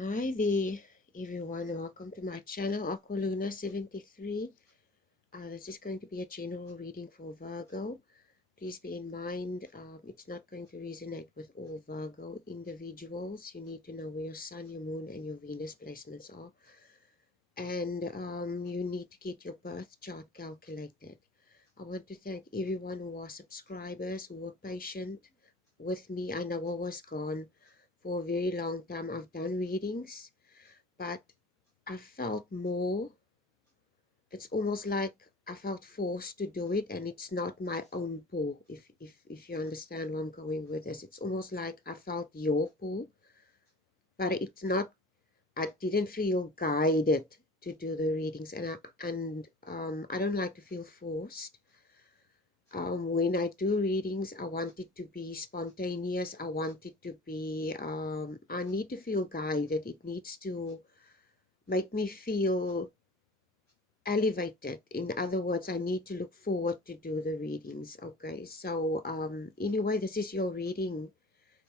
Hi there, everyone. Welcome to my channel, Aqualuna73. This is going to be a general reading for Virgo. Please be in mind, it's not going to resonate with all Virgo individuals. You need to know where your Sun, your Moon, and your Venus placements are. And you need to get your birth chart calculated. I want to thank everyone who are subscribers, who were patient with me. I know I was gone for a very long time. I've done readings, but I felt more, it's almost like I felt forced to do it, and it's not my own pull. If you understand where I'm going with this, it's almost like I felt your pull, but it's not, I didn't feel guided to do the readings, and I don't like to feel forced. When I do readings, I want it to be spontaneous. I want it to be, I need to feel guided. It needs to make me feel elevated. In other words, I need to look forward to do the readings. Okay, so anyway, this is your reading,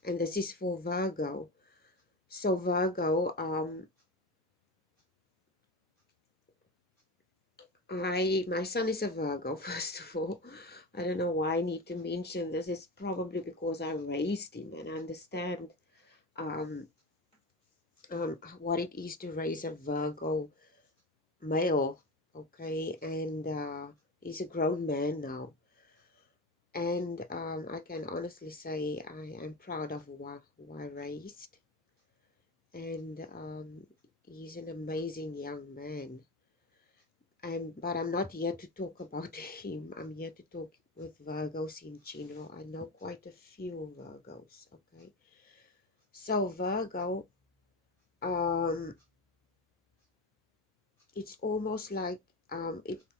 and this is for Virgo. So Virgo, my son is a Virgo. First of all, I don't know why I need to mention this. It's probably because I raised him and I understand um, what it is to raise a Virgo male. Okay, and he's a grown man now. And I can honestly say I am proud of who I raised. And he's an amazing young man. But I'm not here to talk about him. I'm here to talk with Virgos in general. I know quite a few Virgos, okay? So Virgo, um, it's almost like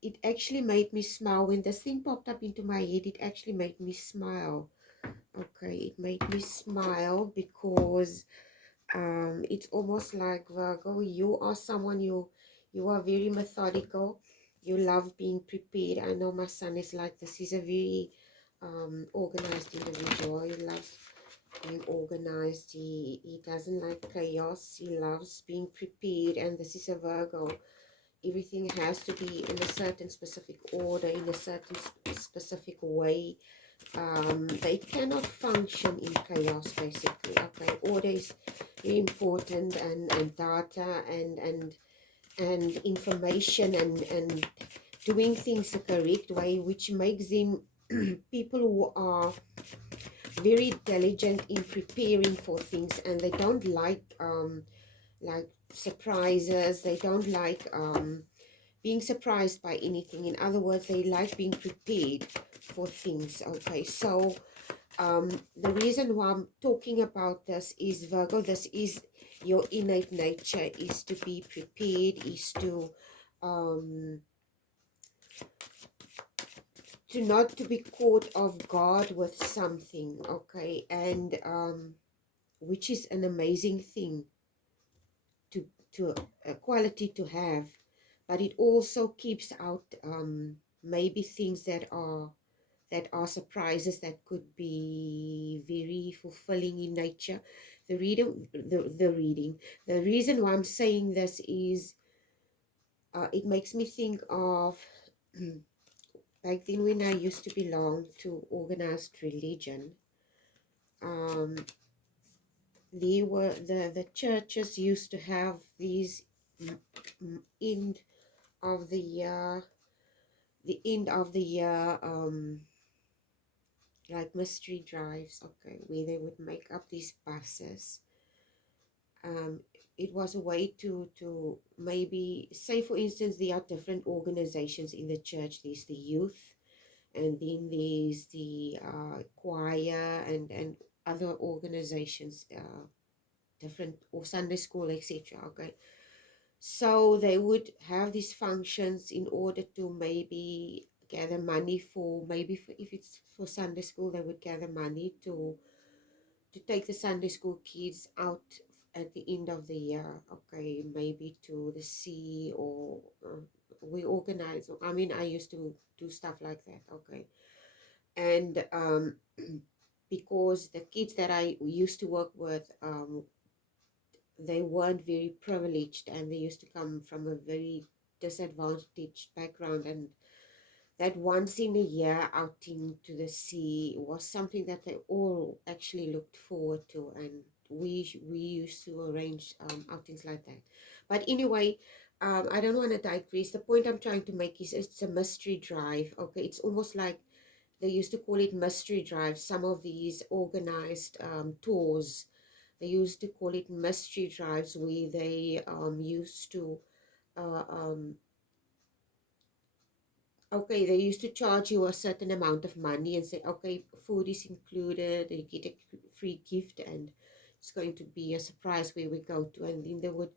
it actually made me smile. When this thing popped up into my head, it actually made me smile. Okay, it made me smile because it's almost like Virgo, you are someone, you are very methodical. You love being prepared. I know my son is like this. He's a very organized individual. He loves being organized. He doesn't like chaos. He loves being prepared, and this is a Virgo. Everything has to be in a certain specific order, in a certain specific way. They cannot function in chaos, basically. Okay, order is very important, and data and information, and doing things the correct way, which makes them people who are very diligent in preparing for things, and they don't like surprises. They don't like being surprised by anything. In other words, they like being prepared for things. Okay, so the reason why I'm talking about this is, Virgo, this is your innate nature, is to be prepared, is um, to not to be caught off guard with something, okay, and which is an amazing thing to a quality to have, but it also keeps out maybe things that are surprises that could be very fulfilling in nature. The reason why I'm saying this is it makes me think of back then when I used to belong to organized religion. Um, there were the churches used to have these end of the year like mystery drives, okay, where they would make up these buses. um, it was a way to maybe say, for instance, there are different organizations in the church. There's the youth, and then there's the choir, and other organizations, different, or Sunday school, etc. Okay, so they would have these functions in order to maybe gather money for, maybe for, if it's for Sunday school, they would gather money to take the Sunday school kids out at the end of the year, okay, maybe to the sea, or we organize, I mean, I used to do stuff like that, okay, and because the kids that I used to work with, they weren't very privileged, and they used to come from a very disadvantaged background, and that once in a year outing to the sea was something that they all actually looked forward to, and we used to arrange outings like that. But anyway, I don't want to digress. The point I'm trying to make is it's a mystery drive. Okay, it's almost like they used to call it mystery drive. Some of these organized tours, they used to call it mystery drives, where they used to uh, um, okay, they used to charge you a certain amount of money and say, okay, food is included, and you get a free gift, and it's going to be a surprise where we go to. And then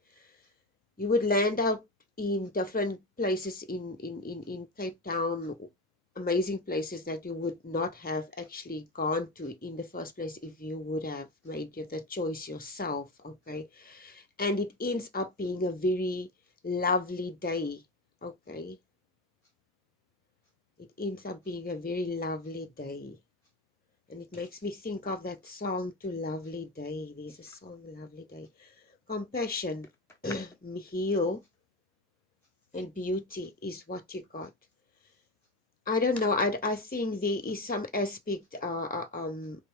you would land out in different places in Cape Town, amazing places that you would not have actually gone to in the first place if you would have made the choice yourself. Okay, and it ends up being a very lovely day. Okay, it ends up being a very lovely day. And it makes me think of that song, To Lovely Day. There's a song, Lovely Day. Compassion, heal, and beauty is what you got. I don't know. I think there is some aspect,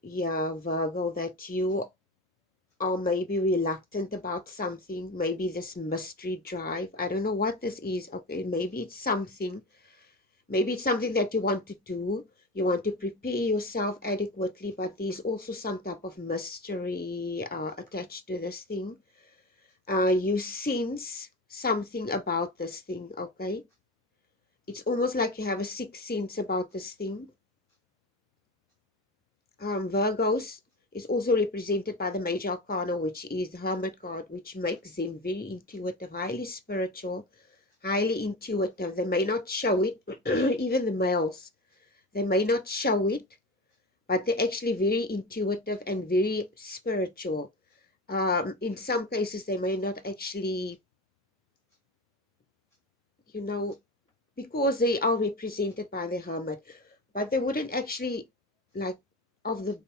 yeah, Virgo, that you are maybe reluctant about something. Maybe this mystery drive. I don't know what this is. Okay, maybe it's something. Maybe it's something that you want to do. You want to prepare yourself adequately, but there's also some type of mystery attached to this thing. You sense something about this thing, okay? It's almost like you have a sixth sense about this thing. Virgos is also represented by the major arcana, which is the Hermit card, which makes them very intuitive, highly spiritual, highly intuitive. They may not show it, even the males. They may not show it, but they're actually very intuitive and very spiritual. In some cases, they may not actually, you know, because they are represented by the hermit, but they wouldn't actually, like, of the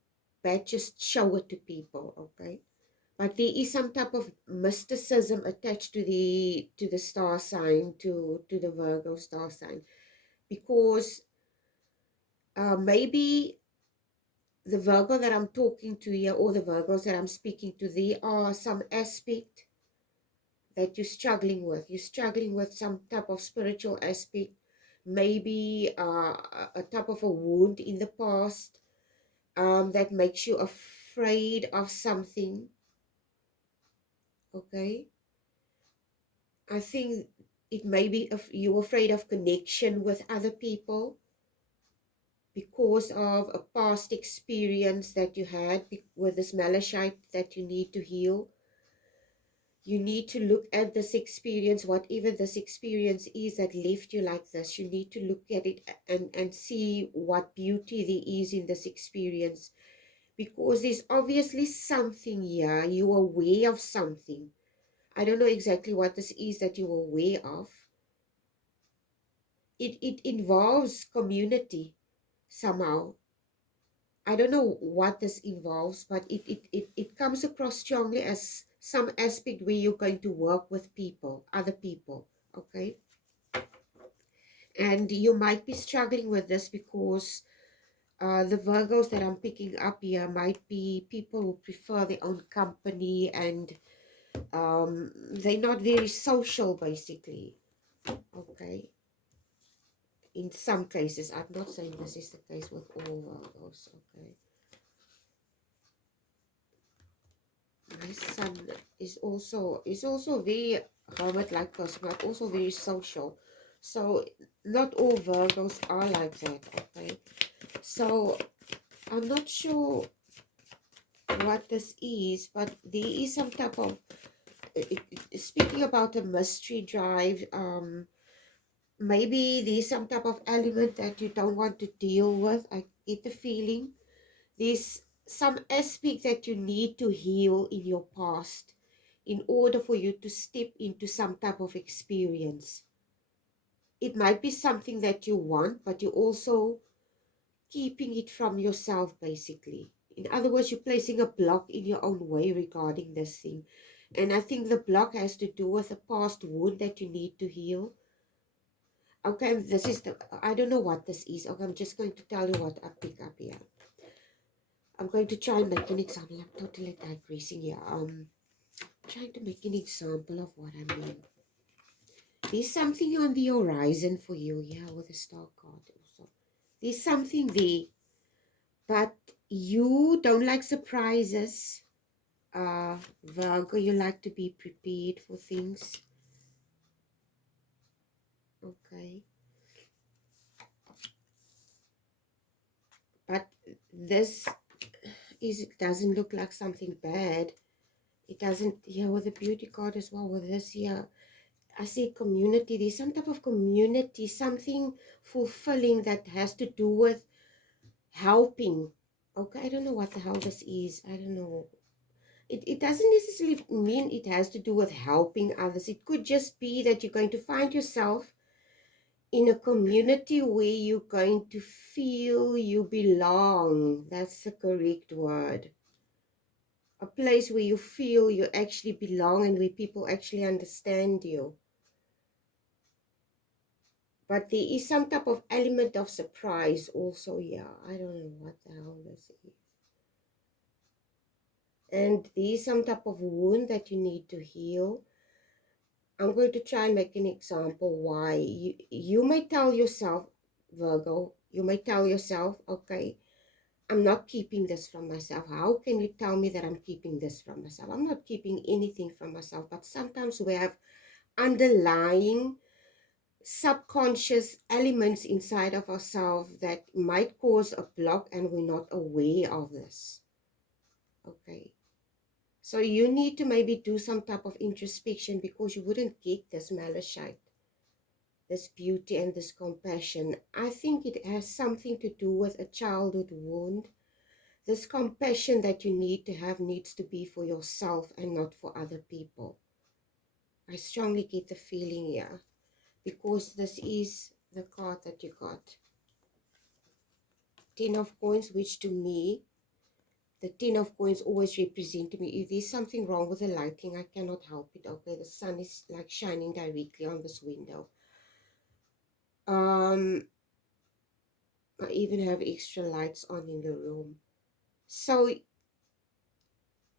bat, just show it to people, okay? But there is some type of mysticism attached to the star sign, to the Virgo star sign, because maybe the Virgo that I'm talking to here, or the Virgos that I'm speaking to, there are some aspect that you're struggling with. You're struggling with some type of spiritual aspect, maybe a type of a wound in the past that makes you afraid of something. Okay, I think it may be if you're afraid of connection with other people because of a past experience that you had with this malachite that you need to heal. You need to look at this experience, whatever this experience is that left you like this. You need to look at it and see what beauty there is in this experience, because there's obviously something here. You're aware of something. I don't know exactly what this is that you're aware of. It involves community somehow. I don't know what this involves, but it comes across strongly as some aspect where you're going to work with people, other people, okay? And you might be struggling with this because the Virgos that I'm picking up here might be people who prefer their own company, and they're not very social, basically, okay? In some cases, I'm not saying this is the case with all Virgos, okay? My son is also very hermit-like person, but also very social. So not all Virgos are like that, okay? So I'm not sure what this is, but there is some type of speaking about a mystery drive. Maybe there's some type of element that you don't want to deal with. I get the feeling there's some aspect that you need to heal in your past in order for you to step into some type of experience. It might be something that you want, but you're also keeping it from yourself, basically. In other words, you're placing a block in your own way regarding this thing. And I think the block has to do with a past wound that you need to heal. Okay, this is the, I don't know what this is. Okay, I'm just going to tell you what I pick up here. I'm going to try and make an example. I'm totally digressing here. Trying to make an example of what I mean. There's something on the horizon for you, yeah, with the star card also. There's something there, but you don't like surprises. Virgo, you like to be prepared for things. Okay. But this is, it doesn't look like something bad. It doesn't, here with the beauty card as well, with this here, I see community. There's some type of community, something fulfilling that has to do with helping. Okay, I don't know what the hell this is. I don't know. It doesn't necessarily mean it has to do with helping others. It could just be that you're going to find yourself in a community where you're going to feel you belong. That's the correct word. A place where you feel you actually belong and where people actually understand you. But there is some type of element of surprise also here. I don't know what the hell this is. And there is some type of wound that you need to heal. I'm going to try and make an example why. You may tell yourself, Virgo, you may tell yourself, okay, I'm not keeping this from myself. How can you tell me that I'm keeping this from myself? I'm not keeping anything from myself. But sometimes we have underlying subconscious elements inside of ourselves that might cause a block and we're not aware of this. Okay. So you need to maybe do some type of introspection because you wouldn't get this malachite, this beauty and this compassion. I think it has something to do with a childhood wound. This compassion that you need to have needs to be for yourself and not for other people. I strongly get the feeling here because this is the card that you got. Ten of Coins, which to me, the Ten of Coins always represent to me, if there's something wrong with the lighting, I cannot help it. Okay, the sun is like shining directly on this window. I even have extra lights on in the room. So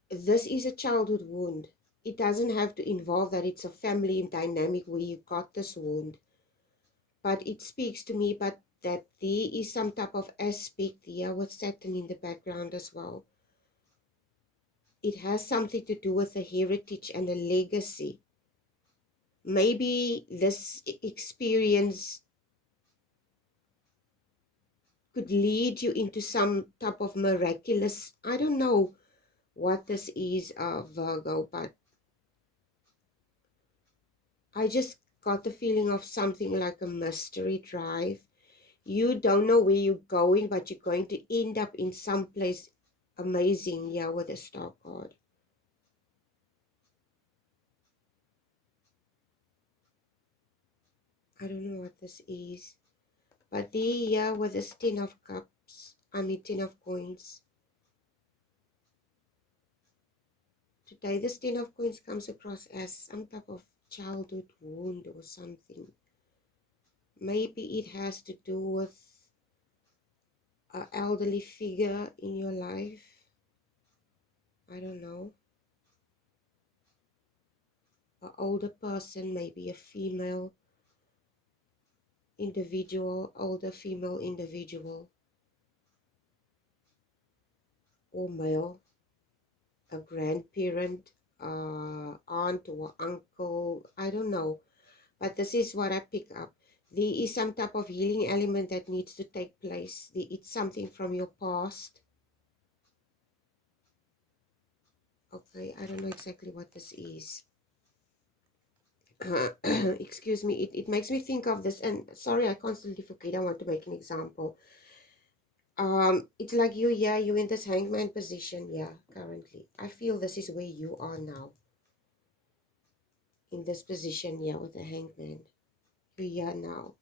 this is a childhood wound. It doesn't have to involve that it's a family dynamic where you got this wound. But it speaks to me, but that there is some type of aspect here with Saturn in the background as well. It has something to do with a heritage and a legacy. Maybe this experience could lead you into some type of miraculous, I don't know what this is, Virgo, but I just got the feeling of something like a mystery drive. You don't know where you're going, but you're going to end up in some place amazing, yeah, with a star card. I don't know what this is. But there, yeah, with this Ten of Cups, Ten of Coins. Today, this Ten of Coins comes across as some type of childhood wound or something. Maybe it has to do with an elderly figure in your life. I don't know. An older person, maybe a female individual, older female individual, or male, a grandparent, aunt or uncle, I don't know. But this is what I pick up. There is some type of healing element that needs to take place. It's something from your past. Okay, I don't know exactly what this is. Excuse me, it makes me think of this, and sorry, I constantly forget. I want to make an example. It's like you, yeah, you're in this hangman position, yeah, currently. I feel this is where you are now. In this position, yeah, with the hangman. You're here now.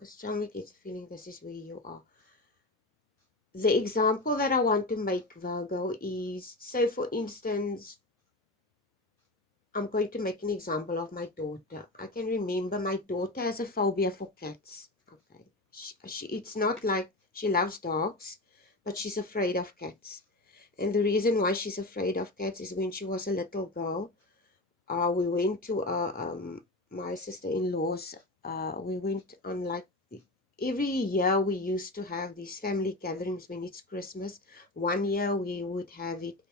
I strongly get the feeling this is where you are. The example that I want to make, Virgo, is, so for instance, I'm going to make an example of my daughter. I can remember my daughter has a phobia for cats. Okay. It's not like she loves dogs, but she's afraid of cats. And the reason why she's afraid of cats is when she was a little girl, we went to my sister-in-law's, we went on like, every year we used to have these family gatherings when it's Christmas. One year we would have it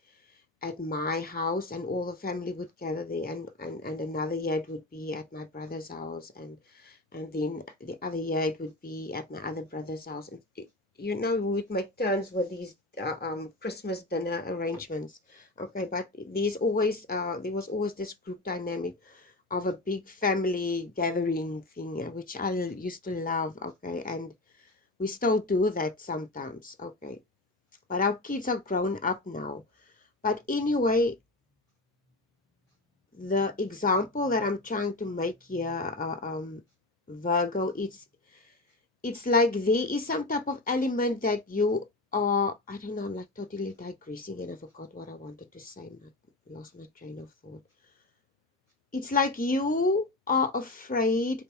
at my house and all the family would gather there, and another year it would be at my brother's house, and then the other year it would be at my other brother's house. And you know, we would make turns with these Christmas dinner arrangements. Okay, but there was always this group dynamic of a big family gathering thing, which I used to love. Okay, and we still do that sometimes. Okay, but our kids are grown up now. But anyway, the example that I'm trying to make here, Virgo, it's like there is some type of element that you are, I don't know, I'm like totally digressing and I forgot what I wanted to say. I lost my train of thought. It's like you are afraid,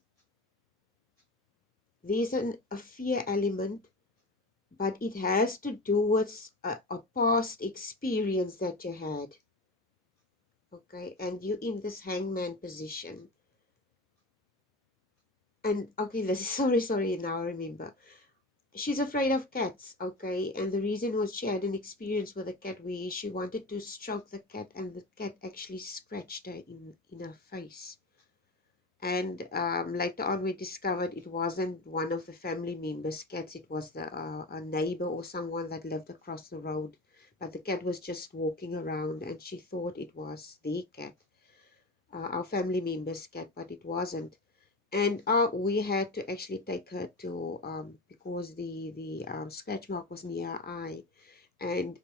there's a fear element, but it has to do with a past experience that you had. Okay, and you in this hangman position. And okay, this is sorry, now I remember. She's afraid of cats, okay, and the reason was she had an experience with a cat where she wanted to stroke the cat and the cat actually scratched her in her face. And later on we discovered it wasn't one of the family members' cats, it was a neighbor or someone that lived across the road, but the cat was just walking around and she thought it was their cat, our family member's cat, but it wasn't. And we had to actually take her to, because the scratch mark was near her eye. And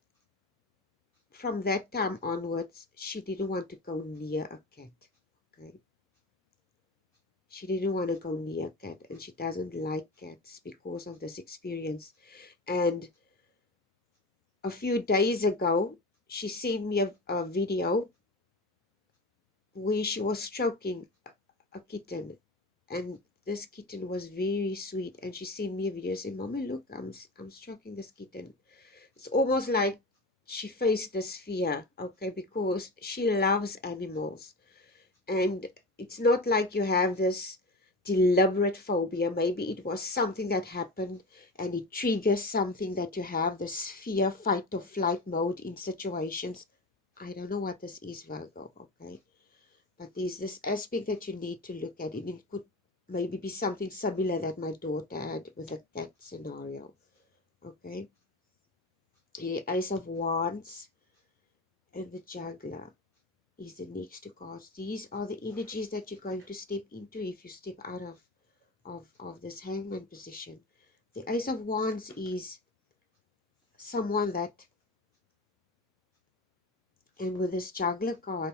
from that time onwards, she didn't want to go near a cat. Okay. She didn't want to go near a cat, and she doesn't like cats because of this experience. And a few days ago, she sent me a video where she was stroking a kitten, and this kitten was very sweet, and she sent me a video saying, "Mommy, look, I'm stroking this kitten." It's almost like she faced this fear, okay, because she loves animals. And it's not like you have this deliberate phobia. Maybe it was something that happened and it triggers something that you have this fear, fight or flight mode in situations. I don't know what this is, Virgo, okay? But there's this aspect that you need to look at it. It could maybe be something similar that my daughter had with a cat scenario, okay? The Ace of Wands and the Juggler is the next two cards. These are the energies that you're going to step into if you step out of this hangman position. The Ace of Wands is someone that, and with this Juggler card,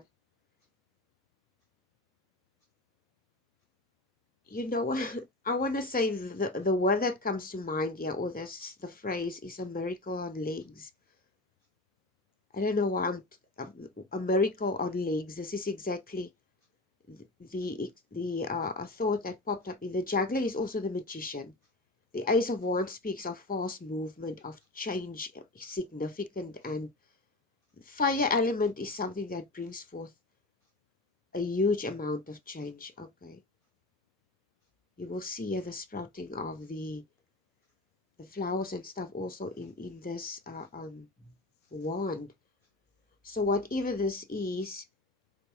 you know what, I want to say the word that comes to mind here, or this the phrase, is a miracle on legs. I don't know why a miracle on legs. This is exactly the a thought that popped up. In the Juggler is also the Magician. The Ace of Wands speaks of fast movement, of change, significant, and fire element is something that brings forth a huge amount of change. Okay, you will see here the sprouting of the flowers and stuff also in this wand. So whatever this is,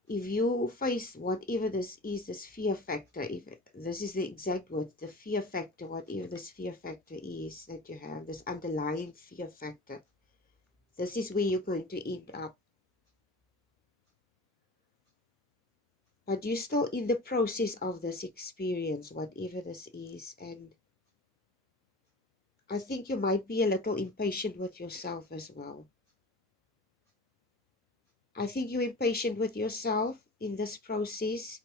if you face whatever this is, this fear factor, if this is the exact word, the fear factor, whatever this fear factor is that you have, this underlying fear factor, this is where you're going to end up. But you're still in the process of this experience, whatever this is. And I think you might be a little impatient with yourself as well. I think you're impatient with yourself in this process.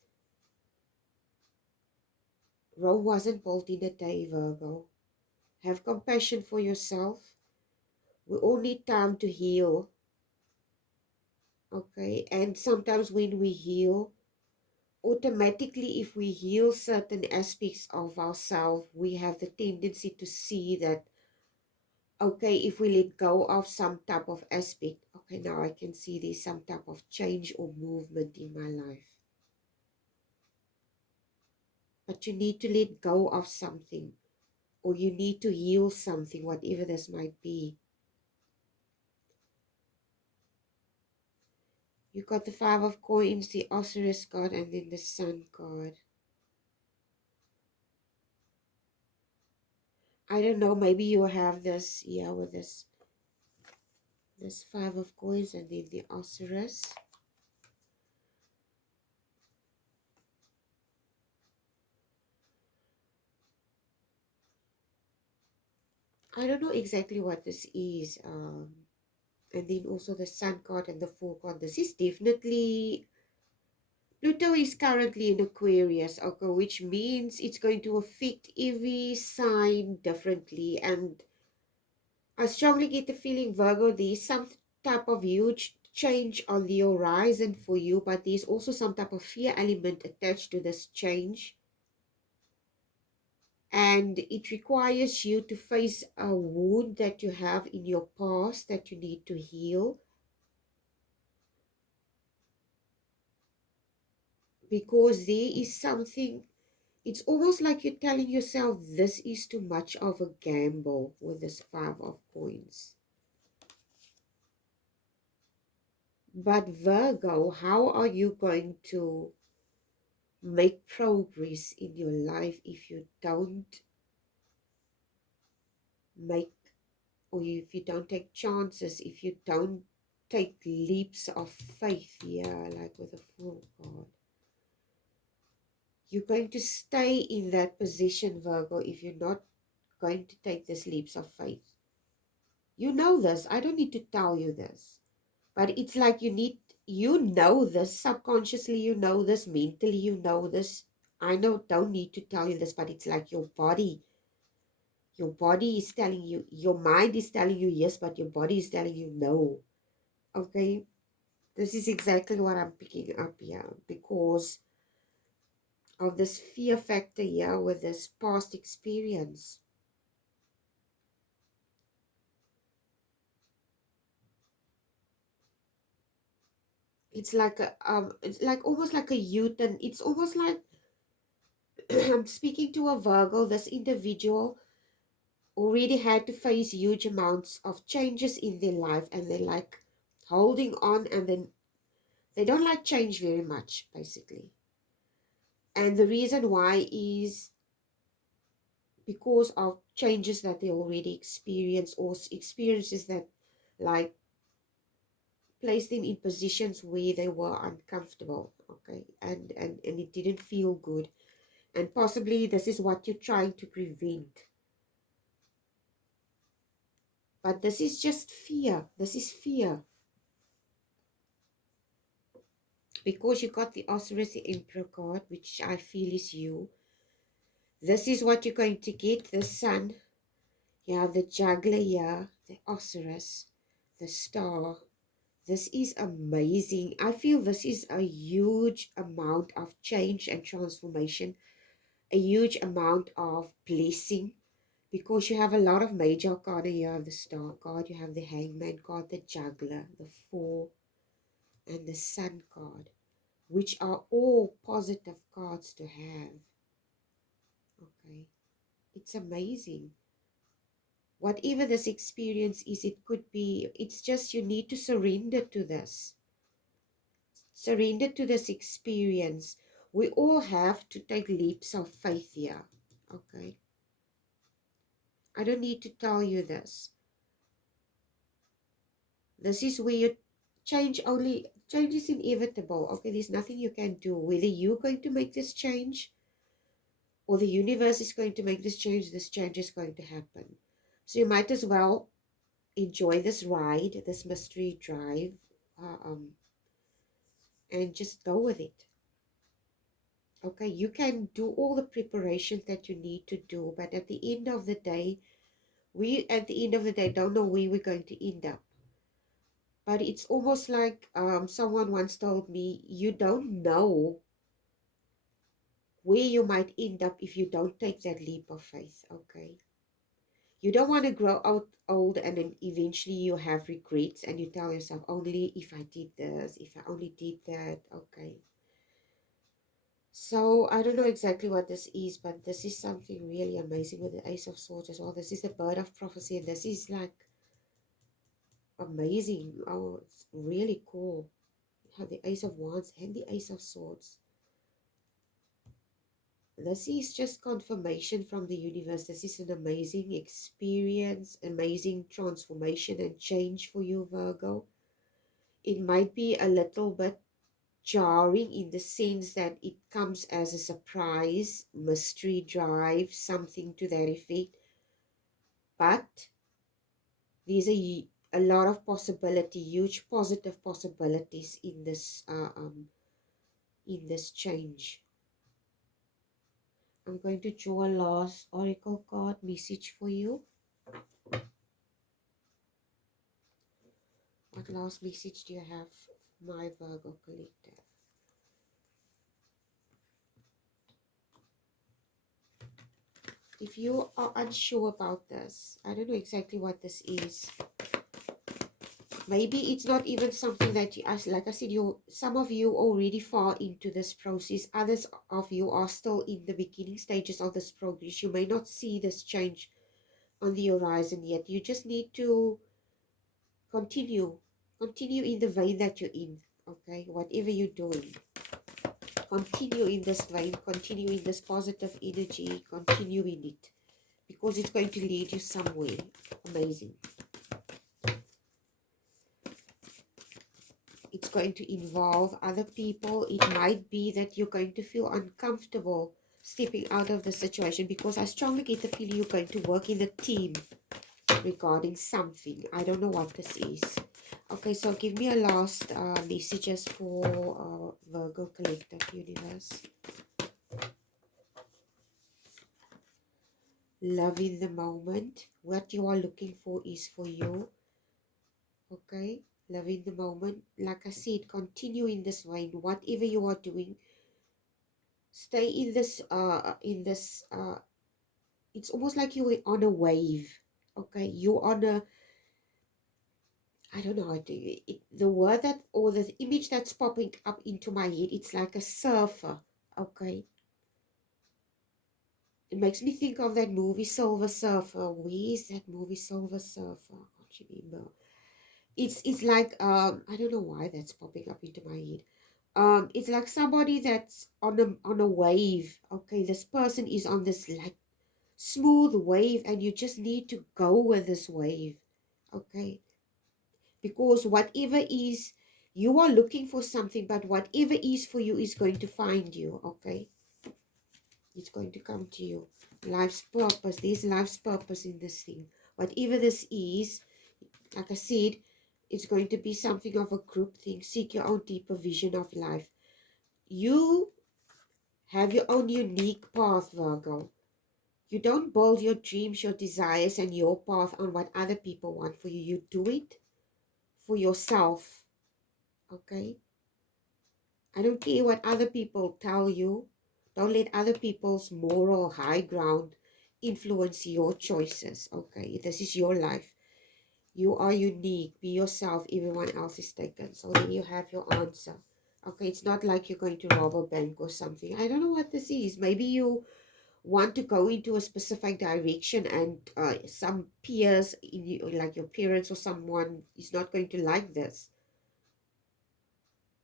Rome wasn't built in a day, Virgo. Have compassion for yourself. We all need time to heal. Okay, and sometimes when we heal, automatically, if we heal certain aspects of ourselves, we have the tendency to see that, okay, if we let go of some type of aspect, okay, now I can see there's some type of change or movement in my life. But you need to let go of something, or you need to heal something, whatever this might be. You got the Five of Coins, the Osiris card, and then the Sun card. I don't know, maybe you have this, yeah, with this Five of Coins and then the Osiris. I don't know exactly what this is. And then also the Sun card and the Fool card. This is definitely, Pluto is currently in Aquarius, okay, which means it's going to affect every sign differently. And I strongly get the feeling, Virgo, there's some type of huge change on the horizon for you, but there's also some type of fear element attached to this change. And it requires you to face a wound that you have in your past that you need to heal, because there is something, it's almost like you're telling yourself this is too much of a gamble with this Five of Coins. But Virgo, how are you going to make progress in your life if you don't make, or if you don't take chances, if you don't take leaps of faith? Yeah, like with the Fool card. You're going to stay in that position, Virgo, if you're not going to take these leaps of faith. You know this. I don't need to tell you this. But it's like you know this subconsciously, you know this mentally, you know this. I know, don't need to tell you this, but it's like your body is telling you, your mind is telling you yes, but your body is telling you no. Okay? This is exactly what I'm picking up here because of this fear factor here with this past experience. It's like almost like a U-turn. It's almost like I'm speaking to a Virgo. This individual already had to face huge amounts of changes in their life, and they're like holding on, and then they don't like change very much, basically. And the reason why is because of changes that they already experienced, or experiences that like place them in positions where they were uncomfortable, okay, and it didn't feel good. And possibly this is what you're trying to prevent. But this is just fear. This is fear. Because you got the Osiris, the Emperor card, which I feel is you. This is what you're going to get. The Sun. You have the Juggler here. The Osiris. The Star. This is amazing. I feel this is a huge amount of change and transformation. A huge amount of blessing. Because you have a lot of major cards. You have the Star card. You have the Hangman card. The Juggler. The Four. And the Sun card, which are all positive cards to have. Okay, it's amazing. Whatever this experience is, it could be, it's just you need to surrender to this. Surrender to this experience. We all have to take leaps of faith here. Okay, I don't need to tell you this. This is where you change is inevitable. Okay, there's nothing you can do. Whether you're going to make this change or the universe is going to make this change is going to happen. So you might as well enjoy this ride, this mystery drive, and just go with it. Okay, you can do all the preparations that you need to do, but at the end of the day, We, at the end of the day, don't know where we're going to end up. But it's almost like someone once told me, you don't know where you might end up if you don't take that leap of faith, okay? You don't want to grow out old and then eventually you have regrets and you tell yourself, only if I did this, if I only did that, okay? So I don't know exactly what this is, but this is something really amazing with the Ace of Swords as well. This is the bird of prophecy, and this is like amazing. Oh, it's really cool. You have the Ace of Wands and the Ace of Swords. This is just confirmation from the universe. This is an amazing experience, amazing transformation and change for you, Virgo. It might be a little bit jarring in the sense that it comes as a surprise, mystery drive, something to that effect. But there's a lot of possibility, huge positive possibilities in this change. I'm going to draw a last oracle card message for you. What last message do you have, my Virgo collective? If you are unsure about this, I don't know exactly what this is. Maybe it's not even something that you, as like I said, some of you already far into this process. Others of you are still in the beginning stages of this progress. You may not see this change on the horizon yet. You just need to continue. Continue in the vein that you're in. Okay, whatever you're doing. Continue in this vein. Continue in this positive energy. Continue in it. Because it's going to lead you somewhere amazing. It's going to involve other people. It might be that you're going to feel uncomfortable stepping out of the situation, because I strongly get the feeling you're going to work in a team regarding something. I don't know what this is. Okay, so give me a last messages for Virgo Collective Universe. Love in the moment. What you are looking for is for you. Okay, love in the moment. Like I said, continue in this way. Whatever you are doing, stay in this it's almost like you're on a wave. Okay, you're on a, I don't know how to the word that, or the image that's popping up into my head, it's like a surfer. Okay, it makes me think of that movie Silver Surfer. Where is that movie Silver Surfer? I can't remember. It's like I don't know why that's popping up into my head. It's like somebody that's on a wave. Okay, this person is on this like smooth wave, and you just need to go with this wave. Okay, because whatever is, you are looking for something, but whatever is for you is going to find you. Okay, it's going to come to you. Life's purpose, there's life's purpose in this thing. Whatever this is, like I said, it's going to be something of a group thing. Seek your own deeper vision of life. You have your own unique path, Virgo. You don't build your dreams, your desires, and your path on what other people want for you. You do it for yourself. Okay? I don't care what other people tell you. Don't let other people's moral high ground influence your choices. Okay? This is your life. You are unique. Be yourself. Everyone else is taken. So then you have your answer. Okay? It's not like you're going to rob a bank or something. I don't know what this is. Maybe you want to go into a specific direction, and some peers in you, like your parents or someone, is not going to like this.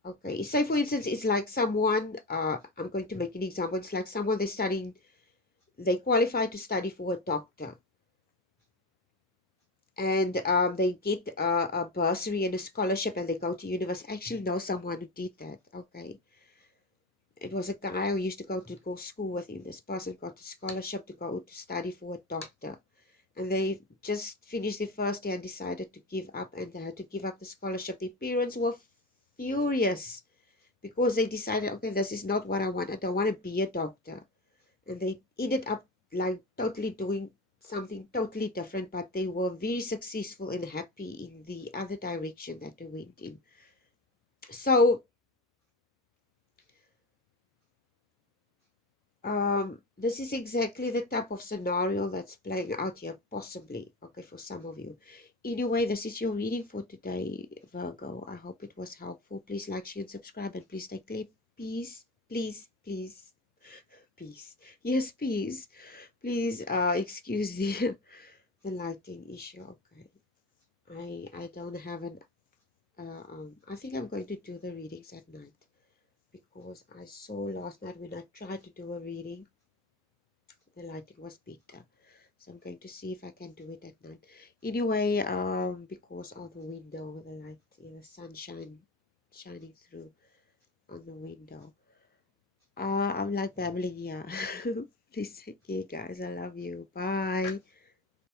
Okay, say for instance, it's like someone, I'm going to make an example. It's like someone, they're studying, they qualify to study for a doctor, and they get a bursary and a scholarship, and they go to university. I actually know someone who did that. Okay, it was a guy who used to go school with him. This person got a scholarship to go to study for a doctor, and they just finished their first year and decided to give up, and they had to give up the scholarship. Their parents were furious because they decided, okay, this is not what I want. I don't want to be a doctor. And they ended up like totally doing something totally different, but they were very successful and happy in the other direction that they went in. So this is exactly the type of scenario that's playing out here, possibly, okay, for some of you. Anyway, this is your reading for today, Virgo. I hope it was helpful. Please like, share, and subscribe, and please stay clear. Peace, please, please, peace. Yes, peace. Please, excuse the the lighting issue. Okay, I don't have an I think I'm going to do the readings at night, because I saw last night when I tried to do a reading, the lighting was better. So I'm going to see if I can do it at night. Anyway, because of the window, the light, the sunshine shining through on the window. I'm like babbling here. Please take care, guys. I love you. Bye.